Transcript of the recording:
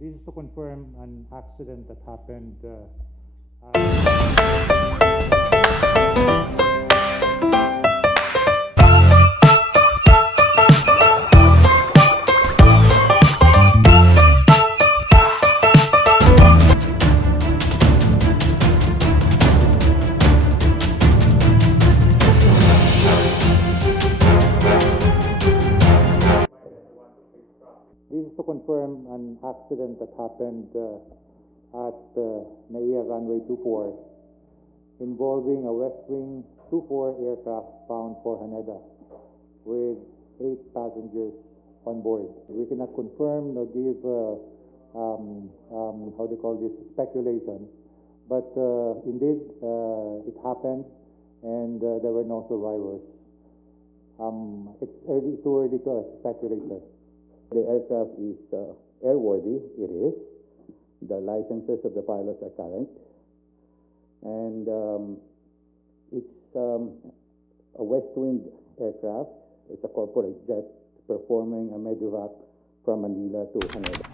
This is to confirm an accident that happened. This is to confirm an accident that happened at Naia runway 24 involving a West Wing 24 aircraft bound for Haneda with 8 passengers on board. We cannot confirm nor give how do you call this, speculation, but indeed it happened and there were no survivors. It's too early to speculate, sir. The aircraft is airworthy, it is. The licenses of the pilots are current. And it's a Westwind aircraft. It's a corporate jet performing a medevac from Manila to Haneda.